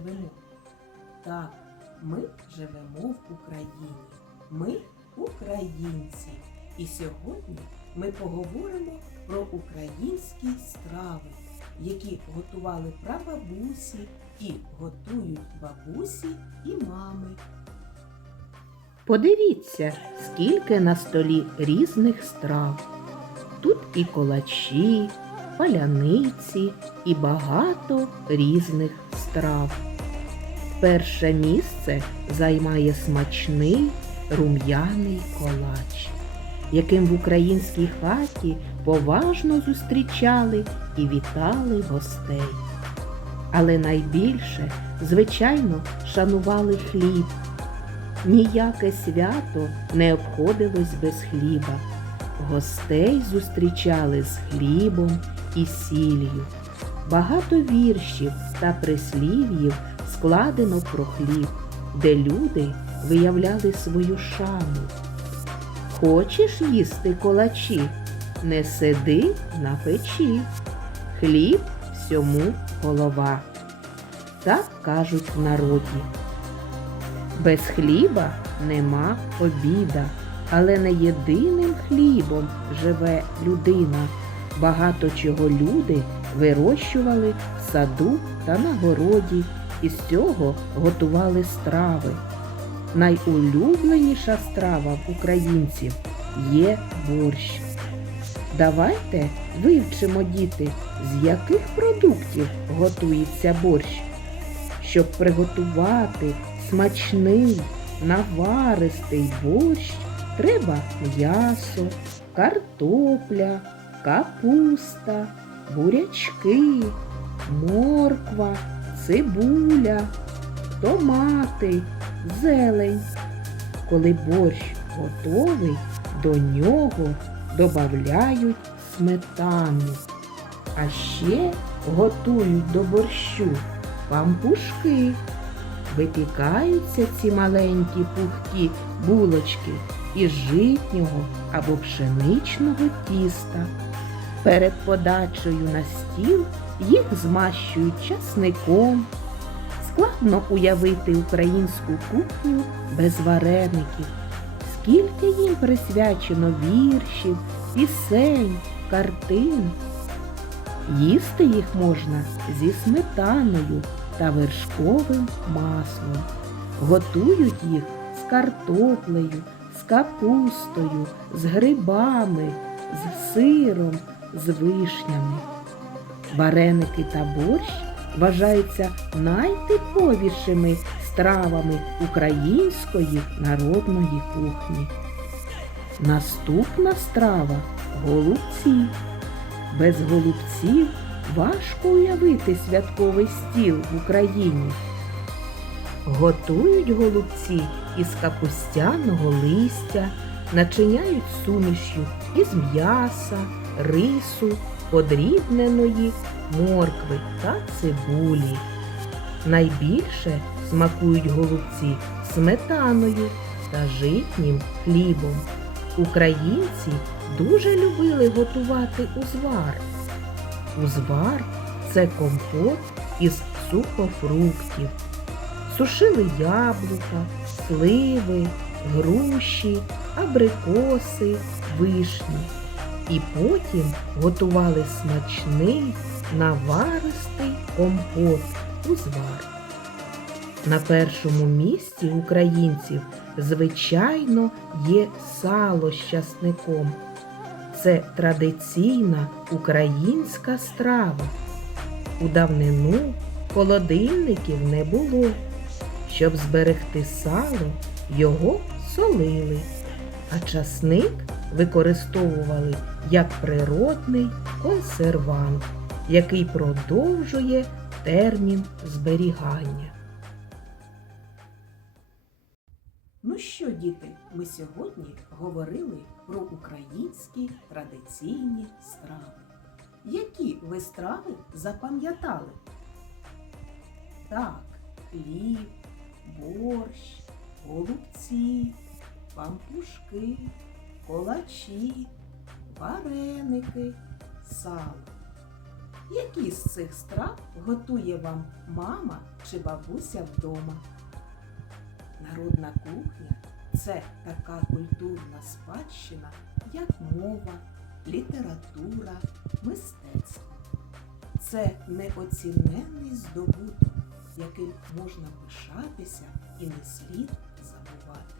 живемо? Так, ми живемо в Україні. Ми українці. І сьогодні ми поговоримо про українські страви, які готували прабабусі і готують бабусі і мами. Подивіться, скільки на столі різних страв. Тут і колачі, паляниці, і багато різних страв. Перше місце займає смачний рум'яний колач, яким в українській хаті поважно зустрічали і вітали гостей. Але найбільше, звичайно, шанували хліб. Ніяке свято не обходилось без хліба. Гостей зустрічали з хлібом і сіллю. Багато віршів та прислів'їв складено про хліб, де люди виявляли свою шану. Хочеш їсти колачі? Не сиди на печі. Хліб всьому голова. Так кажуть в народі. Без хліба нема обіда, але не єдиним хлібом живе людина. Багато чого люди вирощували в саду та на городі, і з цього готували страви. Найулюбленіша страва в українців є борщ. Давайте вивчимо діти, з яких продуктів готується борщ. Щоб приготувати смачний, наваристий борщ, треба м'ясо, картопля, капуста, бурячки, морква, цибуля, томати, зелень. Коли борщ готовий, до нього додають сметану. А ще готують до борщу пампушки. Випікаються ці маленькі пухкі булочки із житнього або пшеничного тіста. Перед подачею на стіл їх змащують часником. Складно уявити українську кухню без вареників. Скільки їм присвячено віршів, пісень, картин. Їсти їх можна зі сметаною та вершковим маслом. Готують їх з картоплею, з капустою, з грибами, з сиром, з вишнями. Вареники та борщ вважаються найтиповішими стравами української народної кухні. Наступна страва голубці. Без голубців важко уявити святковий стіл в Україні. Готують голубці із капустяного листя, начиняють сумішю із м'яса, рису, подрібненої моркви та цибулі. Найбільше смакують голубці сметаною та житнім хлібом. Українці дуже любили готувати узвар. Узвар це компот із сухофруктів. Сушили яблука, сливи, груші, абрикоси, вишні. І потім готували смачний наваристий компот узвар. На першому місці українців, звичайно, є сало з часником. Це традиційна українська страва. У давнину холодильників не було. Щоб зберегти сало, його солили, а часник використовували як природний консервант, який продовжує термін зберігання. Ну що, діти, ми сьогодні говорили про українські традиційні страви. Які ви страви запам'ятали? Так, хліб, борщ, голубці, пампушки, колачі, вареники, сало. Які з цих страв готує вам мама чи бабуся вдома? Народна кухня це така культурна спадщина, як мова, література, мистецтво. Це неоціненний здобуток, яким можна пишатися і не слід забувати.